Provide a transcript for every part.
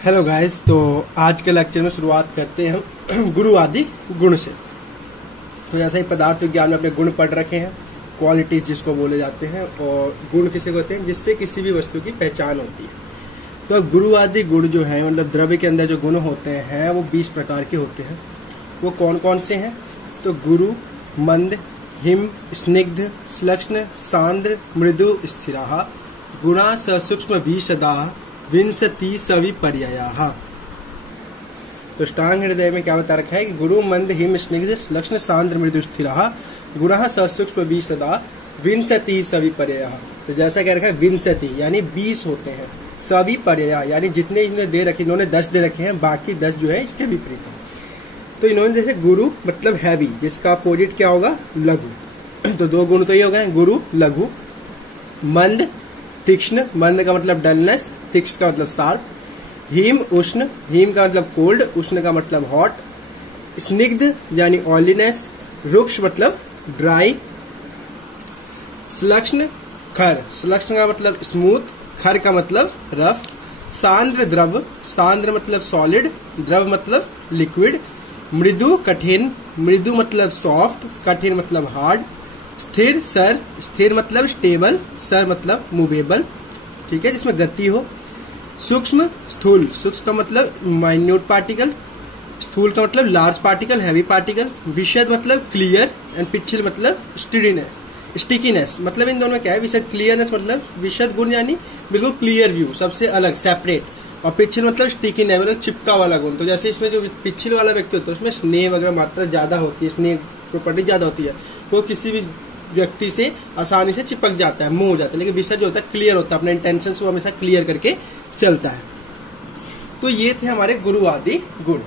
Hello guys, तो आज के लेक्चर में शुरुआत करते हैं हम गुरु आदि गुण से। तो जैसे ही पदार्थ विज्ञान में अपने गुण पढ़ रखे हैं, क्वालिटीज जिसको बोले जाते हैं, और गुण किसे कहते हैं जिससे किसी भी वस्तु की पहचान होती है। तो अब गुरु आदि गुण जो है मतलब द्रव्य के अंदर जो गुण होते हैं वो 20 प्रकार के होते हैं। वो कौन कौन से हैं? तो गुरु, मंद, हिम, स्निग्ध, श्लक्ष्ण, सांद्र, मृदु, स्थिराः, गुणा सूक्ष्म विशदाः, विंशति सविपर्ययाः। तो अष्टांग हृदय में क्या बता रखा है कि गुरु, मंद, हिम, स्निग्ध, श्लक्ष्ण, सांद्र, मृदु, स्थिराः, गुणः सूक्ष्म विशदा, विंशति सविपर्ययाः। तो जैसा कह रखा है 20 यानी 20 होते हैं, सविपर्यया यानी जितने इन्होंने दे रखे, इन्होंने 10 दे रखे हैं, बाकी 10 जो है इसके विपरीत है। तो इन्होंने जैसे गुरु मतलब हैवी, जिसका अपोजिट क्या होगा? लघु। तो दो गुण तो ये हो गए, गुरु लघु। मंद तीक्ष्ण, मंद का मतलब डलनेस, तीक्ष्ण का मतलब शार्प। हिम उष्ण, हिम का मतलब कोल्ड, उष्ण का मतलब हॉट। स्निग्ध यानी ऑयलीनेस, रुक्ष मतलब ड्राई। श्लक्ष्ण खर, श्लक्ष्ण का मतलब स्मूथ, खर का मतलब रफ। सांद्र द्रव, सांद्र मतलब सॉलिड, द्रव मतलब लिक्विड। मृदु कठिन, मृदु मतलब सॉफ्ट, कठिन मतलब हार्ड। स्थिर सर, स्थिर मतलब स्टेबल, सर मतलब मूवेबल, ठीक है, जिसमें गति हो। सूक्ष्म स्थूल, सूक्ष्म का मतलब माइन्यूट पार्टिकल, स्थूल का मतलब लार्ज पार्टिकल, हैवी पार्टिकल। विशद मतलब क्लियर, एंड पिछल मतलब स्टिकीनेस। मतलब इन दोनों में क्या है? विशद क्लियरनेस मतलब विशद गुण यानी बिल्कुल क्लियर व्यू, सबसे अलग सेपरेट, और पिछल मतलब स्टिकीनेस मतलब चिपका वाला गुण। तो जैसे इसमें जो पिछल वाला व्यक्ति होता है उसमें स्नेह वगैरह मात्रा ज्यादा होती है, स्नेह प्रॉपर्टी ज्यादा होती है, वो किसी भी व्यक्ति से आसानी से चिपक जाता है, मुंह हो जाता है। लेकिन विषय जो होता है क्लियर होता है, अपने इंटेंशन वो हमेशा क्लियर करके चलता है। तो ये थे हमारे गुरु आदि गुण।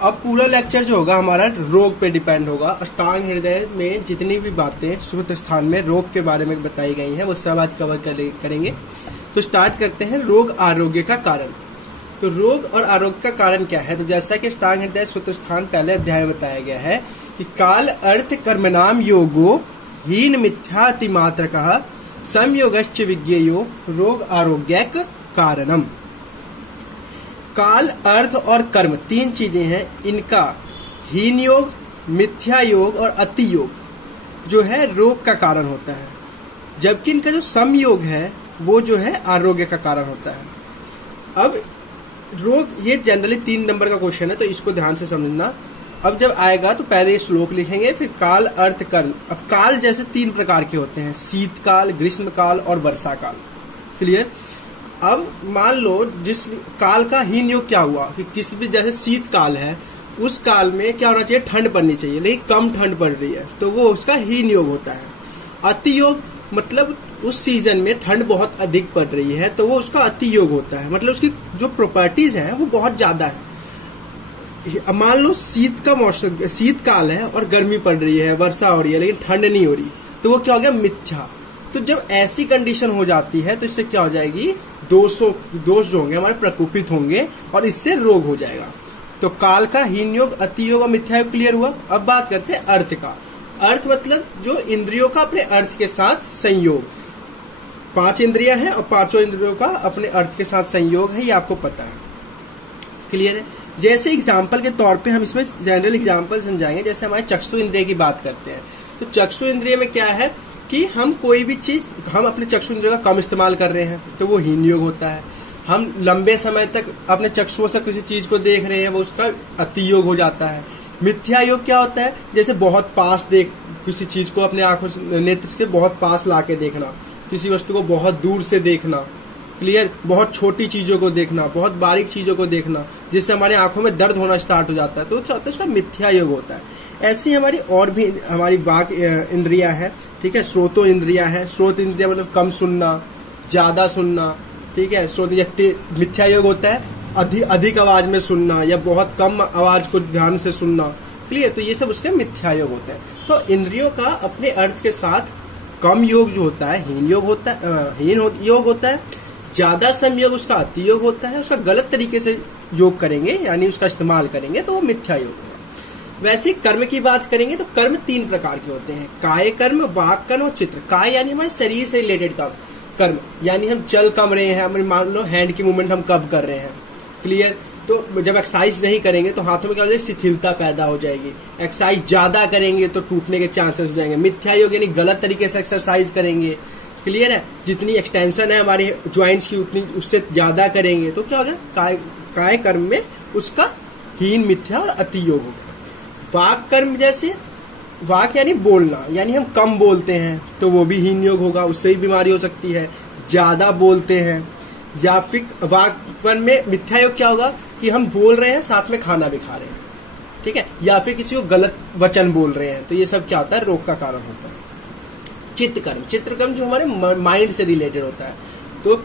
अब पूरा लेक्चर जो होगा हमारा रोग पे डिपेंड होगा। अष्टांग हृदय में जितनी भी बातें सूत्र स्थान में रोग के बारे में बताई गई हैं वो सब आज कवर करेंगे। तो स्टार्ट करते हैं रोग आरोग्य का कारण। तो रोग और आरोग्य का कारण क्या है? तो जैसा कि अष्टांग हृदय सूत्र स्थान पहले अध्याय में बताया गया है कि काल अर्थ कर्मनाम योगो हीन मिथ्याति मात्र कहा संयोगश्च विज्ञेयो रोग आरोग्यक कारणम। काल, अर्थ और कर्म तीन चीजें हैं, इनका हीन योग, मिथ्या योग और अति योग जो है रोग का कारण होता है, जबकि इनका जो समयोग है वो जो है आरोग्य का कारण होता है। अब रोग ये जनरली 3 नंबर का क्वेश्चन है, तो इसको ध्यान से समझना। अब जब आएगा तो पहले श्लोक लिखेंगे, फिर काल, अर्थ, कर्म। अब काल जैसे 3 प्रकार के होते हैं, शीतकाल, ग्रीष्म काल और वर्षा काल। क्लियर? अब मान लो जिस काल का हीन योग क्या हुआ कि किसी भी, जैसे शीतकाल है, उस काल में क्या होना चाहिए? ठंड पड़नी चाहिए, लेकिन कम ठंड पड़ रही है, तो वो उसका हीन योग होता है। अति योग मतलब उस सीजन में ठंड बहुत अधिक पड़ रही है, तो वो उसका अति योग होता है, मतलब उसकी जो प्रॉपर्टीज हैं वो बहुत ज्यादा है। मान लो शीत का मौसम, शीतकाल है और गर्मी पड़ रही है, वर्षा हो रही है, लेकिन ठंड नहीं हो रही, तो वो क्या हो गया? मिथ्या। तो जब ऐसी कंडीशन हो जाती है तो इससे क्या हो जाएगी? दोष जो होंगे हमारे प्रकोपित होंगे और इससे रोग हो जाएगा। तो काल का हीन योग, अति योग और मिथ्या योग क्लियर हुआ। अब बात करते हैं अर्थ का। अर्थ मतलब जो इंद्रियों का अपने अर्थ के साथ संयोग। 5 इंद्रियां हैं और 5 इंद्रियों का अपने अर्थ के साथ संयोग है, ये आपको पता है। क्लियर है? जैसे एग्जाम्पल के तौर पे हम इसमें जनरल एग्जाम्पल समझाएंगे। जैसे हमारे चक्षु इंद्रिय की बात करते हैं, तो चक्षु इंद्रिय में क्या है कि हम कोई भी चीज, हम अपने चक्षु इंद्रिय का कम इस्तेमाल कर रहे हैं तो वो हीन योग होता है। हम लंबे समय तक अपने चक्षुओं से किसी चीज को देख रहे हैं, वो उसका अति योग हो जाता है। मिथ्या योग क्या होता है? जैसे बहुत पास देख, किसी चीज को अपने आंखों से, नेत्र के बहुत पास लाके देखना, किसी वस्तु को बहुत दूर से देखना। क्लियर? बहुत छोटी चीजों को देखना, बहुत बारीक चीजों को देखना, जिससे हमारे आंखों में दर्द होना स्टार्ट हो जाता है, तो क्या होता है? उसका मिथ्या योग होता है। ऐसी हमारी और भी हमारी वाक इंद्रिया है, ठीक है, स्रोतो इंद्रिया है। स्रोत इंद्रिया मतलब कम सुनना, ज्यादा सुनना, ठीक है। स्रोत मिथ्या योग होता है अधिक आवाज में सुनना या बहुत कम आवाज को ध्यान से सुनना। क्लियर? तो ये सब उसके मिथ्या योग होते हैं। तो इंद्रियों का अपने अर्थ के साथ कम योग जो होता है हीन योग होता है, योग होता है। ज्यादा संयोग उसका अति योग होता है। उसका गलत तरीके से योग करेंगे यानी उसका इस्तेमाल करेंगे तो वो मिथ्या योग है। वैसे कर्म की बात करेंगे तो कर्म 3 प्रकार के होते हैं, काय कर्म, वाक कर्म और चित्र। काय यानी हमारे शरीर से रिलेटेड कर्म, यानी हम चल कम रहे हैं, हमारे मान लो हैंड की मूवमेंट हम कब कर रहे हैं, क्लियर। तो जब एक्सरसाइज नहीं करेंगे तो हाथों में क्या हो जाएगी, शिथिलता पैदा हो जाएगी। एक्सरसाइज ज्यादा करेंगे तो टूटने के चांसेस हो जाएंगे। मिथ्या योग यानी गलत तरीके से एक्सरसाइज करेंगे, क्लियर है। जितनी एक्सटेंशन है हमारे ज्वाइंट्स की उतनी उससे ज्यादा करेंगे तो क्या हो गया, काय कर्म में उसका हीन, मिथ्या और अति योग हो गया। वाक कर्म जैसे, वाक यानी बोलना, यानी हम कम बोलते हैं तो वो भी हीन योग होगा, उससे भी बीमारी हो सकती है। ज्यादा बोलते हैं, या फिर वाक कर्म में मिथ्या योग क्या होगा कि हम बोल रहे हैं साथ में खाना भी खा रहे हैं, ठीक है, या फिर किसी को गलत वचन बोल रहे हैं, तो ये सब क्या होता है, रोग का कारण होता है। चित्तकर्म, चित्तकर्म जो हमारे माइंड से रिलेटेड होता है, तो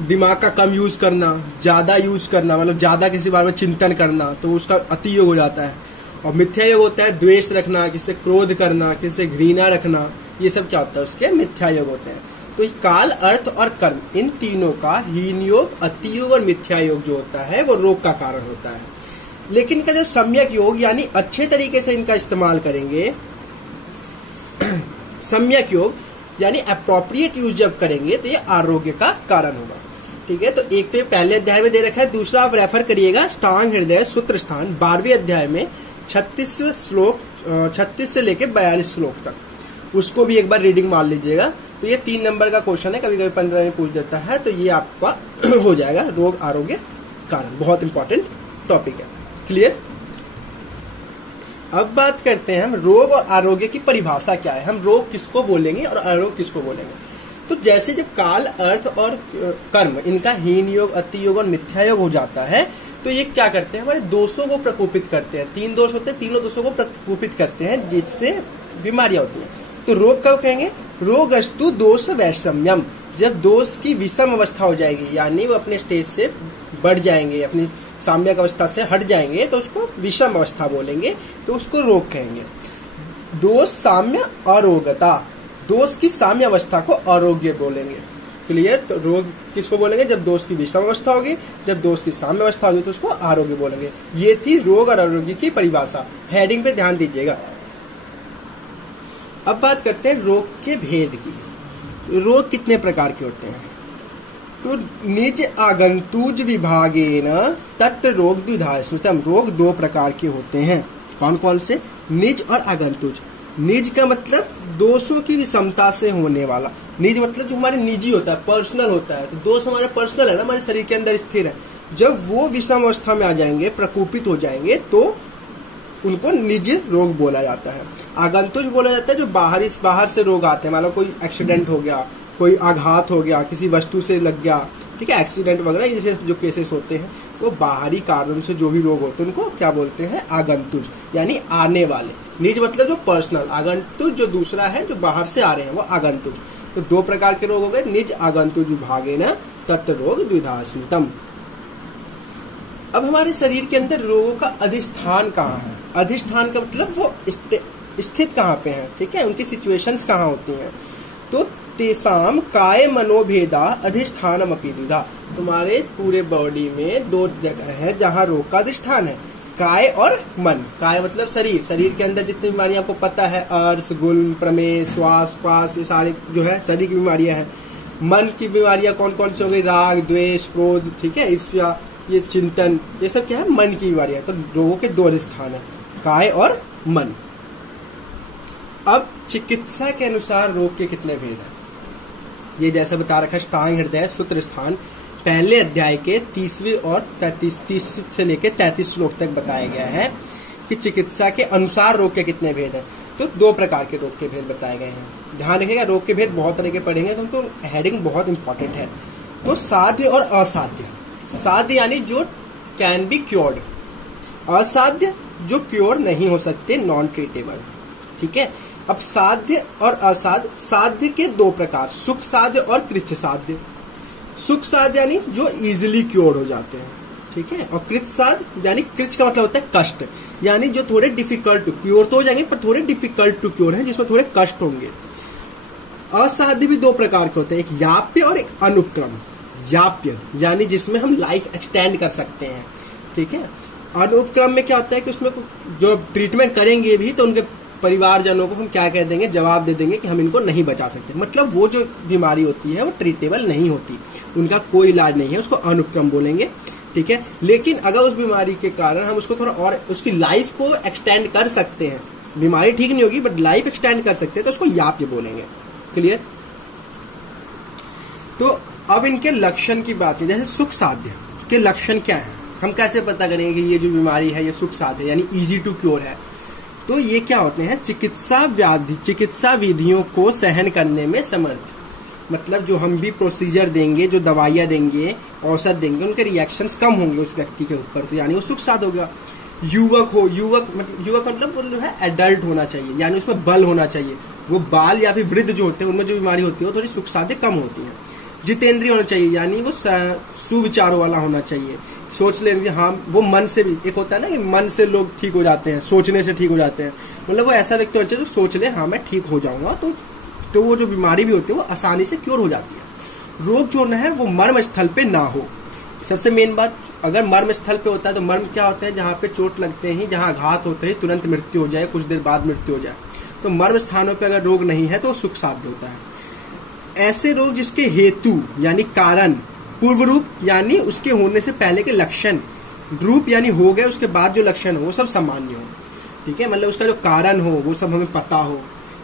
दिमाग का कम यूज करना, ज्यादा यूज करना, मतलब ज्यादा किसी बारे में चिंतन करना, तो उसका अति योग हो जाता है। और मिथ्या योग होता है द्वेष रखना, किससे क्रोध करना, किससे घृणा रखना, ये सब क्या होता है, उसके मिथ्या योग होते हैं। तो काल, अर्थ और कर्म, इन तीनों का हीन योग, अति योग और मिथ्या योग जो होता है वो रोग का कारण होता है। लेकिन इनका जब सम्यक योग यानी अच्छे तरीके से इनका इस्तेमाल करेंगे, सम्यक योग यानी अप्रोप्रिएट यूज जब करेंगे तो ये आरोग्य का कारण होगा, ठीक है। तो एक तो पहले अध्याय में दे रखा है, दूसरा आप रेफर करिएगा अष्टांग हृदय सूत्र स्थान 12वें अध्याय में 36 से लेके 42 श्लोक तक, उसको भी एक बार रीडिंग मार लीजिएगा। तो ये 3 नंबर का क्वेश्चन है, कभी कभी 15 में पूछ देता है, तो ये आपका हो जाएगा रोग आरोग्य कारण, बहुत इंपॉर्टेंट टॉपिक है, क्लियर। अब बात करते हैं हम रोग और आरोग्य की परिभाषा क्या है, हम रोग किसको बोलेंगे और आरोग्य किसको बोलेंगे। तो जैसे जब काल, अर्थ और कर्म इनका हीन योग, अति योग और मिथ्या योग हो जाता है, तो ये क्या करते हैं, हमारे दोषों को प्रकोपित करते हैं। 3 दोष होते हैं, तीनों दोषों को प्रकोपित करते हैं, जिससे बीमारियां होती हैं। तो रोग कब कहेंगे, रोगस्तु दोष वैषम्यम, जब दोष की विषम अवस्था हो जाएगी, यानी वो अपने स्टेज से बढ़ जाएंगे, अपनी साम्यक अवस्था से हट जाएंगे, तो उसको विषम अवस्था बोलेंगे, तो उसको रोग कहेंगे। दोष साम्य अरोगता, दोष की साम्य अवस्था को आरोग्य बोलेंगे, क्लियर। तो रोग किसको बोलेंगे, जब दोष की विषम अवस्था होगी, जब दोष की साम्य अवस्था होगी तो उसको आरोग्य बोलेंगे। ये थी रोग और आरोग्य की परिभाषा, हेडिंग पे ध्यान दीजिएगा। अब बात करते हैं रोग के भेद की। रोग कितने प्रकार के होते हैं, तो निज आगंतुज विभागेन तत्र रोग द्विधा स्मृतम, रोग 2 प्रकार के होते हैं। कौन कौन से, निज और आगंतुज। निज का मतलब दोषों की विषमता से होने वाला, निज मतलब जो हमारे निजी होता है, पर्सनल होता है, तो दोष हमारे पर्सनल है ना, हमारे शरीर के अंदर स्थिर है। जब वो विषम अवस्था में आ जाएंगे, प्रकोपित हो जाएंगे, तो उनको निज रोग बोला जाता है। आगंतुज बोला जाता है जो बाहर से रोग आते हैं, मतलब कोई एक्सीडेंट हो गया, कोई आघात हो गया, किसी वस्तु से लग गया, ठीक है, एक्सीडेंट वगैरह, जैसे जो केसेस होते हैं वो बाहरी कारण से जो भी रोग होते हैं उनको क्या बोलते हैं, आगंतुज, यानी आने वाले। निज मतलब जो पर्सनल, आगंतुज जो दूसरा है, जो बाहर से आ रहे हैं, वो आगंतुज। तो 2 प्रकार के रोग हो गए, निज आगंतुज विभागेन तत्र रोग द्विधा स्मृतम। अब हमारे शरीर के अंदर रोगों का अधिष्ठान कहाँ है, अधिष्ठान का मतलब वो स्थित कहाँ पे है, ठीक है, उनकी सिचुएशंस कहाँ होती हैं। तो तेसाम काय मनोभेदा अधिष्ठानम अपि द्विधा, तुम्हारे पूरे बॉडी में 2 जगह है जहाँ रोग का अधिष्ठान है, काय और मन। काय मतलब शरीर, शरीर के अंदर जितनी बीमारियां आपको पता है, अर्श, गुल्म, प्रमेय, श्वास, ये सारे जो है शरीर की बीमारियां हैं। मन की बीमारियां कौन कौन सी हो गई, राग, द्वेष, क्रोध, ठीक है, ईर्ष्या, ये चिंतन, ये सब क्या है, मन की बीमारियां। तो रोगों के 2 स्थान है, काय और मन। अब चिकित्सा के अनुसार रोग के कितने भेद हैं, ये जैसा बता रखा है अष्टांग हृदय सूत्र स्थान पहले अध्याय के 30वें और 30 से लेकर 33 श्लोक तक बताया गया है कि चिकित्सा के अनुसार रोग के कितने भेद हैं। तो 2 प्रकार के रोग के भेद बताए गए हैं। ध्यान रखिएगा, रोग के भेद बहुत तरह के पढ़ेंगे, तो उनको हेडिंग बहुत इंपॉर्टेंट है। तो साध्य और असाध्य। साध्य यानी जो कैन बी क्योर्ड, असाध्य जो क्योर नहीं हो सकते, नॉन ट्रीटेबल, ठीक है। अब साध्य और असाध्य, साध्य के 2 प्रकार, सुख साध्य और कृच्छ साध्य। सुख साध्य यानी जो इजिली क्योर हो जाते हैं, ठीक है, और कृच्छ साध्य यानी कृच्छ का मतलब होता है कष्ट, यानी जो थोड़े डिफिकल्ट टू क्योर तो हो जाएंगे पर थोड़े डिफिकल्ट टू क्योर है, जिसमें थोड़े कष्ट होंगे। असाध्य भी 2 प्रकार के होते हैं, एक याप्य और एक अनुपक्रम। याप्य यानी जिसमें हम लाइफ एक्सटेंड कर सकते हैं, ठीक है। अनुपक्रम में क्या होता है कि उसमें जो ट्रीटमेंट करेंगे भी तो उनके परिवारजनों को हम क्या कह देंगे, जवाब दे देंगे कि हम इनको नहीं बचा सकते, मतलब वो जो बीमारी होती है वो ट्रीटेबल नहीं होती, उनका कोई इलाज नहीं है, उसको अनुपक्रम बोलेंगे, ठीक है। लेकिन अगर उस बीमारी के कारण हम उसको थोड़ा और उसकी लाइफ को एक्सटेंड कर सकते हैं, बीमारी ठीक नहीं होगी बट लाइफ एक्सटेंड कर सकते हैं, तो उसको याप्य बोलेंगे। क्लियर। तो अब इनके लक्षण की बात है, जैसे सुख साध्य के लक्षण क्या है, हम कैसे पता करेंगे कि ये जो बीमारी है ये सुख साध्य है यानी इजी टू क्योर है। तो ये क्या होते हैं, चिकित्सा विधियों को सहन करने में समर्थ। मतलब जो हम भी प्रोसीजर देंगे, जो दवाइयाँ देंगे, औषध देंगे, उनके रिएक्शंस कम होंगे उस व्यक्ति के ऊपर, तो यानी वो सुख साध्य होगा। युवक मतलब वो जो है एडल्ट होना चाहिए, यानी उसमें बल होना चाहिए। वो बाल या फिर वृद्ध जो होते हैं उनमें जो बीमारी होती है वो थोड़ी सुख साध्य कम होती है। जितेंद्रिय होना चाहिए, यानी वो सुविचारों वाला होना चाहिए, सोच लेंगे हाँ, वो मन से भी, एक होता है ना कि मन से लोग ठीक हो जाते हैं, सोचने से ठीक हो जाते हैं, मतलब वो ऐसा व्यक्ति होना चाहिए जो सोच ले हाँ मैं ठीक हो जाऊंगा, तो वो जो बीमारी भी होती है वो आसानी से क्योर हो जाती है। रोग जो है वो मर्म स्थल पे ना हो। सबसे मेन बात, अगर मर्म स्थल पे होता है तो मर्म क्या होता है, जहाँ पे चोट लगते ही, जहाँ आघात होते ही तुरंत मृत्यु हो जाए, कुछ देर बाद मृत्यु हो जाए। तो मर्म स्थानों पे अगर रोग नहीं है तो सुख साध्य होता है। ऐसे रोग जिसके हेतु यानी कारण, पूर्व रूप यानी उसके होने से पहले के लक्षण, रूप यानी हो गए उसके बाद जो लक्षण हो वो सब सामान्य हो। ठीक है, मतलब उसका जो कारण हो वो सब हमें पता हो,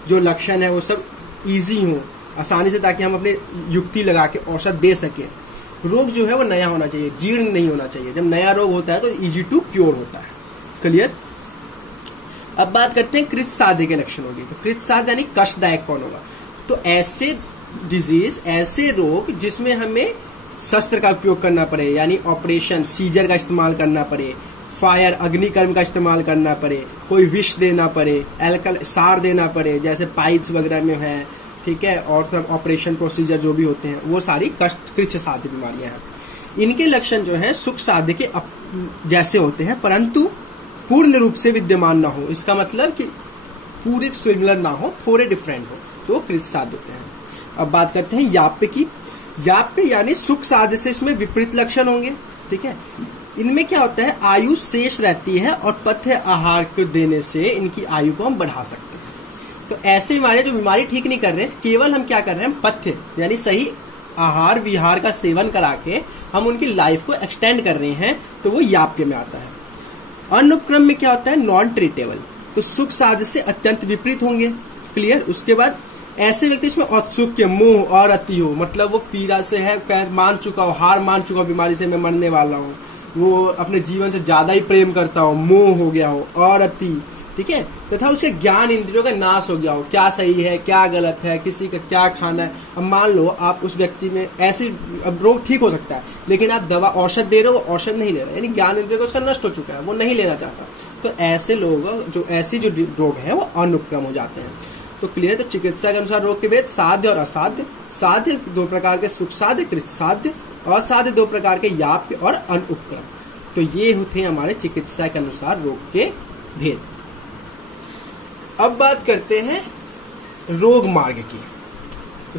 जो लक्षण है वो सब इजी हो आसानी से, ताकि हम अपने युक्ति लगा के औषध दे सके। रोग जो है वो नया होना चाहिए, जीर्ण नहीं होना चाहिए। जब नया रोग होता है तो इजी टू क्योर होता है। क्लियर। अब बात करते हैं कृत साध्य के लक्षण होगी। तो कृत साध्य यानी कष्टदायक कौन होगा, तो ऐसे डिजीज, ऐसे रोग जिसमें हमें शस्त्र का उपयोग करना पड़े, यानी ऑपरेशन, सीजर का इस्तेमाल करना पड़े, फायर, अग्निकर्म का इस्तेमाल करना पड़े, कोई विष देना पड़े, सार देना पड़े, जैसे पाइप्स वगैरह में है, ठीक है, और सब ऑपरेशन प्रोसीजर जो भी होते हैं, वो सारी कृच्छ साध्य बीमारियां हैं। इनके लक्षण जो है सुख साध्य के जैसे होते हैं, परंतु पूर्ण रूप से विद्यमान ना हो। इसका मतलब कि पूरे सिमिलर ना हो, थोड़े डिफरेंट हो, तो कृच्छ साध्य होते हैं। अब बात करते हैं याप्य की। याप्य यानी सुख साध्य से इसमें विपरीत लक्षण होंगे। ठीक है, इनमें क्या होता है, आयु शेष रहती है और पथ्य आहार को देने से इनकी आयु को हम बढ़ा सकते हैं। तो ऐसे हमारे जो बीमारी ठीक नहीं कर रहे, केवल हम क्या कर रहे हैं, पथ्य यानी सही आहार विहार का सेवन करा के हम उनकी लाइफ को एक्सटेंड कर रहे हैं, तो वो याप्य में आता है। अनुपक्रम में क्या होता है, नॉन ट्रीटेबल, तो सुख साध्य से अत्यंत विपरीत होंगे। क्लियर। उसके बाद ऐसे व्यक्ति इसमें औत्सुक्य, मोह और अति हो, मतलब वो पीड़ा से है, मान चुका हो, हार मान चुका हो, बीमारी से मैं मरने वाला हूँ, वो अपने जीवन से ज्यादा ही प्रेम करता हो, मोह हो गया हो, और अति, ठीक है, तथा उसके ज्ञान इंद्रियों का नाश हो गया हो, क्या सही है क्या गलत है, किसी का क्या खाना है। अब मान लो आप उस व्यक्ति में ऐसी, अब रोग ठीक हो सकता है लेकिन आप दवा औषध दे रहे हो, औषध नहीं ले रहे, यानी ज्ञान इंद्रियों का उसका नष्ट हो चुका है, वो नहीं लेना चाहता। तो ऐसे लोग जो ऐसी जो रोग है वो अनुपक्रम हो जाते हैं। तो क्लियर। तो चिकित्सा के अनुसार रोग के भेद साध्य और असाध्य। साध्य दो प्रकार के, सुख साध्य, कृत साध्य। असाध्य दो प्रकार के, याप्य और अनुपक्रम। तो ये होते हैं हमारे चिकित्सा के अनुसार रोग के भेद। अब बात करते हैं रोग मार्ग की।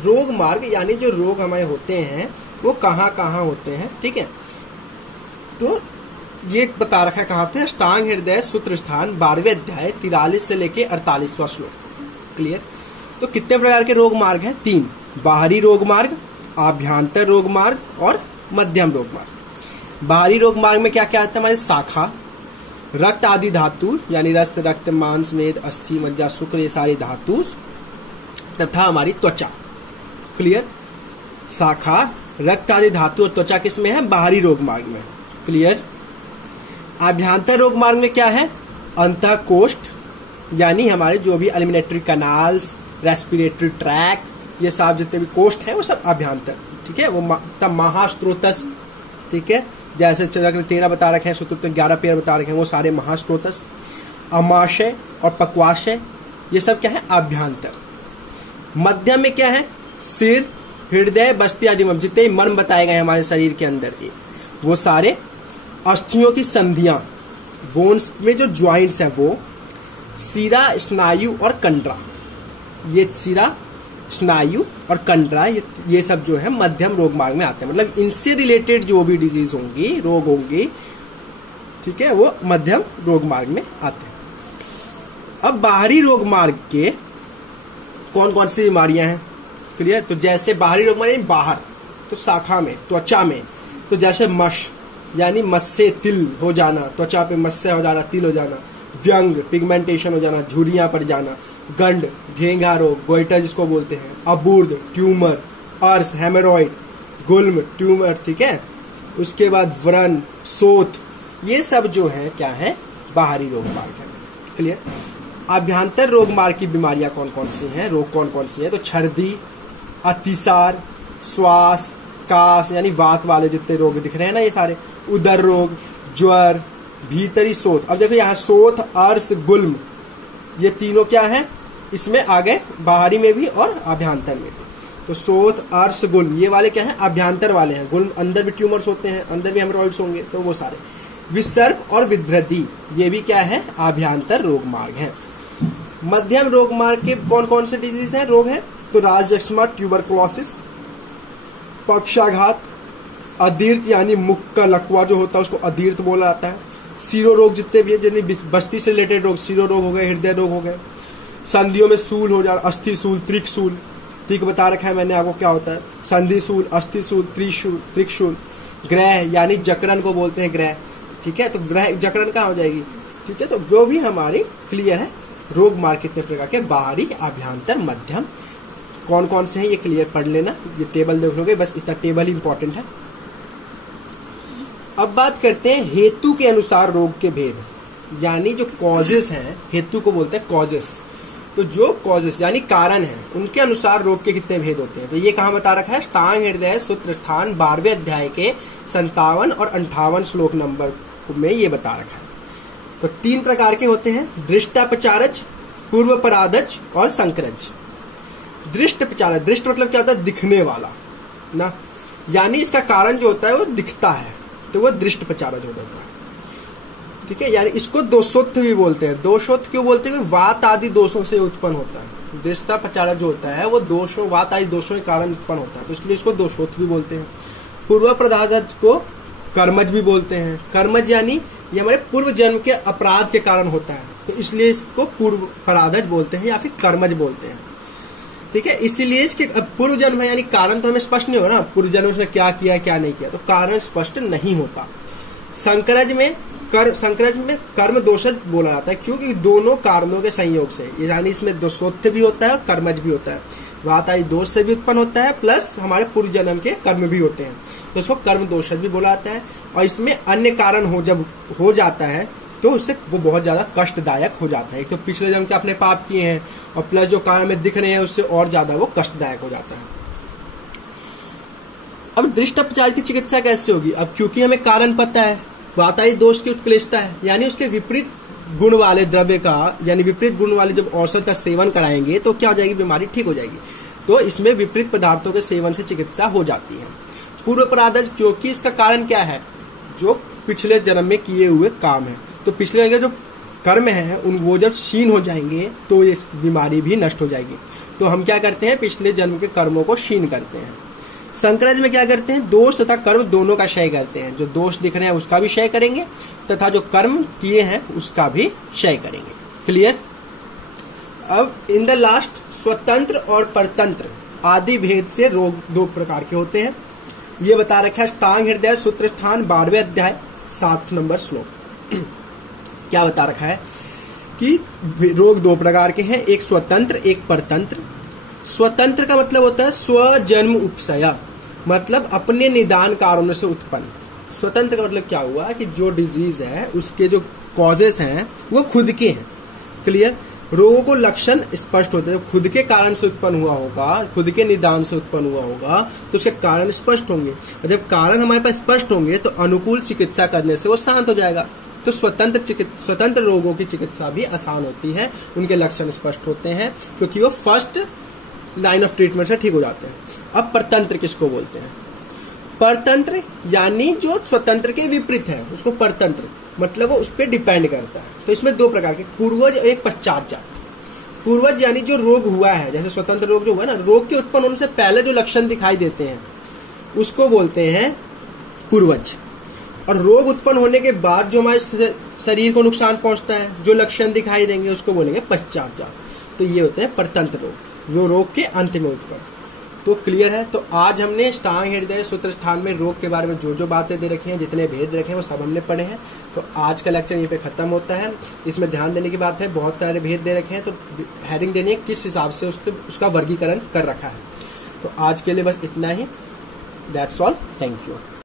रोग मार्ग यानी जो रोग हमारे होते हैं वो कहाँ कहाँ होते हैं। ठीक है, तो ये बता रखा है कहाँ पे, अष्टांग हृदय सूत्र स्थान 12वें अध्याय 43 से लेके 48वां श्लोक। क्लियर। तो कितने प्रकार के रोग मार्ग हैं, 3, बाहरी रोग मार्ग, आभ्यंतर रोग मार्ग और मध्यम रोग मार्ग। बाहरी रोग मार्ग में क्या क्या आता है, हमारे शाखा, रक्त आदि धातु, यानी रस, रक्त, मांस, मेद, अस्थि, मज्जा, शुक्र, ये सारी धातु, तथा हमारी त्वचा। क्लियर। शाखा, रक्त आदि धातु और त्वचा किसमें है, बाहरी रोग मार्ग में। क्लियर। आभ्यंतर रोग मार्ग में क्या है, अंतःकोष्ठ, यानी हमारे जो भी एलिमिनेटरी कनाल्स, रेस्पिरेटरी ट्रैक, ये सब जितने भी कोष्ठ है वो सब आभ्यंतर। ठीक है, वो तब महास्त्रोतस, ठीक है, जैसे चरक 13 बता रखे हैं, सूत्र 11 पेयर बता रखे हैं, वो सारे महास्त्रोतस। अमाशय और पक्वाशय, ये सब क्या है, आभ्यंतर। मध्यम में क्या है, सिर, हृदय, बस्ती आदि जितने मर्म बताए गए हमारे शरीर के अंदर के, वो सारे। अस्थियों की संधियां, बोन्स में जो ज्वाइंट्स है वो। सिरा, स्नायु और कंडरा, ये सिरा, स्नायु और कंडरा, ये सब जो है मध्यम रोग मार्ग में आते हैं। मतलब इनसे रिलेटेड जो भी डिजीज होंगी, रोग होंगी, ठीक है, वो मध्यम रोग मार्ग में आते हैं। अब बाहरी रोग मार्ग के कौन कौन सी बीमारियां हैं। क्लियर। तो जैसे बाहरी रोग मार्ग बाहर, तो शाखा में, त्वचा में, तो जैसे मश, यानी मस्से तिल हो जाना, त्वचा पे मस्से हो जाना, तिल हो जाना। व्यंग पिगमेंटेशन हो जाना, झुर्रियां पड़ जाना। गंड घेंघा रोग, गोइटर जिसको बोलते हैं। अबूर्द ट्यूमर, अर्स हेमोरॉइड, गुल्म ट्यूमर, ठीक है। उसके बाद व्रण, सोथ, ये सब जो है क्या है, बाहरी रोग मार्ग है। क्लियर। आभ्यंतर रोग मार्ग की बीमारियां कौन कौन सी हैं, रोग कौन कौन सी हैं, तो छर्दी, अतिसार, श्वास, कास यानी वात वाले जितने रोग दिख रहे हैं ना ये सारे, उदर रोग, ज्वर, भीतरी शोथ। अब देखो यहाँ शोथ, अर्स, गुल्म, ये तीनों क्या है, इसमें आ गए बाहरी में भी और आभ्यंतर में भी। तो शोथ, अर्स, गुल्म ये वाले क्या है, आभ्यंतर वाले हैं। गुल्म अंदर भी ट्यूमर्स होते हैं, अंदर भी हेमोरॉइड्स होंगे, तो वो सारे। विसर्प और विधृति ये भी क्या है, आभ्यंतर रोग मार्ग है। मध्यम रोग मार्ग के कौन कौन से डिजीज है, रोग है, तो राजयक्ष्मा, ट्यूबरकुलोसिस, पक्षाघात, अधीर्त यानी मुख का लकवा जो होता है उसको अधीर्त बोला जाता है। सिरो रोग जितने भी है, जितनी बस्ती से रिलेटेड रोग, सिरो रोग हो गए, हृदय रोग हो गए। संधियों में सूल हो जाना, अस्थि सूल, त्रिकशूल, ठीक बता रखा है मैंने आपको क्या होता है, संधि सूल, अस्थि सूल, त्रिकशूल। ग्रह यानी जकरण को बोलते हैं ग्रह, ठीक है, तो ग्रह जकरण कहाँ हो जाएगी, ठीक है। तो जो भी हमारी क्लियर है रोग मार्ग कितने प्रकार के, बाहरी, आभ्यंतर, मध्यम, कौन कौन से हैं ये क्लियर पढ़ लेना, ये टेबल देख लोगे, बस इतना टेबल ही इंपॉर्टेंट है। अब बात करते हैं हेतु के अनुसार रोग के भेद, यानी जो कॉजेस हैं, हेतु को बोलते हैं कॉजेस, तो जो कॉजेस यानी कारण है उनके अनुसार रोग के कितने भेद होते हैं, तो ये कहाँ बता रखा है, टांग हृदय सूत्र स्थान 12वें अध्याय के 57 और 58 श्लोक नंबर में ये बता रखा है। तो 3 प्रकार के होते हैं, दृष्टापचारज, पूर्वपराधज और संकरज। दृष्टापचारज, दृष्ट मतलब क्या होता है, दिखने वाला ना, यानी इसका कारण जो होता है वो दिखता है, तो वो दृष्टापचारज हो जाता है, ठीक है। यानी इसको दोषोत्थ भी बोलते हैं। दोषोत्थ क्यों बोलते हैं, वात आदि दोषों से उत्पन्न होता है। दृष्टापचारज जो होता है वो दोषों, वात आदि दोषों के कारण उत्पन्न होता है, तो इसलिए इसको दोषोत्थ भी बोलते हैं। पूर्वपराधज को कर्मज भी बोलते हैं। कर्मज यानी ये हमारे पूर्व जन्म के अपराध के कारण होता है, तो इसलिए इसको पूर्व पराधज बोलते हैं या फिर कर्मज बोलते हैं, ठीक है। इसीलिए इसके पूर्व जन्म है, यानी कारण तो हमें स्पष्ट नहीं हो रहा, पूर्व जन्म उसने क्या किया क्या नहीं किया, तो कारण स्पष्ट नहीं होता। संकरज में कर्म दोषज बोला जाता है, क्योंकि दोनों कारणों के संयोग से, यानी इसमें दोषोत्थ भी होता है और कर्मज भी होता है, वात आदि दोष से भी उत्पन्न होता है, प्लस हमारे पूर्व जन्म के कर्म भी होते हैं, तो इसको कर्म दोषज भी बोला जाता है। और इसमें अन्य कारण जब हो जाता है तो उससे वो बहुत ज्यादा कष्टदायक हो जाता है। एक तो पिछले जन्म के अपने पाप किए हैं और प्लस जो कारण में दिख रहे हैं उससे और ज्यादा वो कष्टदायक हो जाता है। अब दृष्टापचार की चिकित्सा कैसे होगी, अब क्योंकि हमें कारण पता है, वात आदि दोष की उत्क्लिष्टता है, यानी उसके विपरीत गुण वाले द्रव्य का, यानी विपरीत गुण वाले जब औषध का सेवन कराएंगे तो क्या हो जाएगी, बीमारी ठीक हो जाएगी। तो इसमें विपरीत पदार्थों के सेवन से चिकित्सा हो जाती है। पूर्वपराधज, क्योंकि इसका कारण क्या है, जो पिछले जन्म में किए हुए काम है, तो पिछले जन्म जो कर्म है उन वो जब क्षीण हो जाएंगे तो ये बीमारी भी नष्ट हो जाएगी। तो हम क्या करते हैं, पिछले जन्म के कर्मों को क्षीण करते हैं। संकरज में क्या करते हैं, दोष तथा कर्म दोनों का क्षय करते हैं, जो दोष दिख रहे हैं उसका भी क्षय करेंगे तथा जो कर्म किए हैं उसका भी क्षय करेंगे। क्लियर। अब इन द लास्ट, स्वतंत्र और परतंत्र आदि भेद से रोग 2 प्रकार के होते हैं, ये बता रखा है टांग हृदय सूत्र स्थान 12वें अध्याय 7 नंबर श्लोक। क्या बता रखा है कि रोग 2 प्रकार के हैं, एक स्वतंत्र एक परतंत्र। स्वतंत्र का मतलब होता है स्वजन्म उपसया, मतलब अपने निदान कारणों से उत्पन्न। स्वतंत्र का मतलब क्या हुआ कि जो डिजीज है उसके जो कॉजेस हैं वो खुद के हैं। क्लियर। रोगों को लक्षण स्पष्ट होते हैं, खुद के कारण से उत्पन्न हुआ होगा, खुद के निदान से उत्पन्न हुआ होगा तो उसके कारण स्पष्ट होंगे, और जब कारण हमारे पास स्पष्ट होंगे तो अनुकूल चिकित्सा करने से वो शांत हो जाएगा। तो स्वतंत्र रोगों की चिकित्सा भी आसान होती है, उनके लक्षण स्पष्ट होते हैं क्योंकि वो फर्स्ट लाइन ऑफ ट्रीटमेंट से ठीक हो जाते हैं। अब परतंत्र किसको बोलते हैं, परतंत्र यानी जो स्वतंत्र के विपरीत है उसको परतंत्र, मतलब वो उस पर डिपेंड करता है। तो इसमें 2 प्रकार के, पूर्वज और एक पश्चात जात। पूर्वज यानी जो रोग हुआ है, जैसे स्वतंत्र रोग जो हुआ है ना, रोग के उत्पन्न होने से पहले जो लक्षण दिखाई देते हैं उसको बोलते हैं पूर्वज, और रोग उत्पन्न होने के बाद जो हमारे शरीर को नुकसान पहुंचता है, जो लक्षण दिखाई देंगे उसको बोलेंगे पश्चात जात। तो ये होते हैं परतंत्र रोग, जो रोग के अंत में उत्पन्न। तो क्लियर है। तो आज हमने अष्टांग हृदय सूत्र स्थान में रोग के बारे में जो जो बातें दे रखी हैं, जितने भेद रखे हैं, वो सब हमने पढ़े हैं। तो आज का लेक्चर यहीं पे खत्म होता है। इसमें ध्यान देने की बात है, बहुत सारे भेद दे रखे हैं, तो हेडिंग देनी है किस हिसाब से उसका वर्गीकरण कर रखा है। तो आज के लिए बस इतना ही। That's all. Thank you.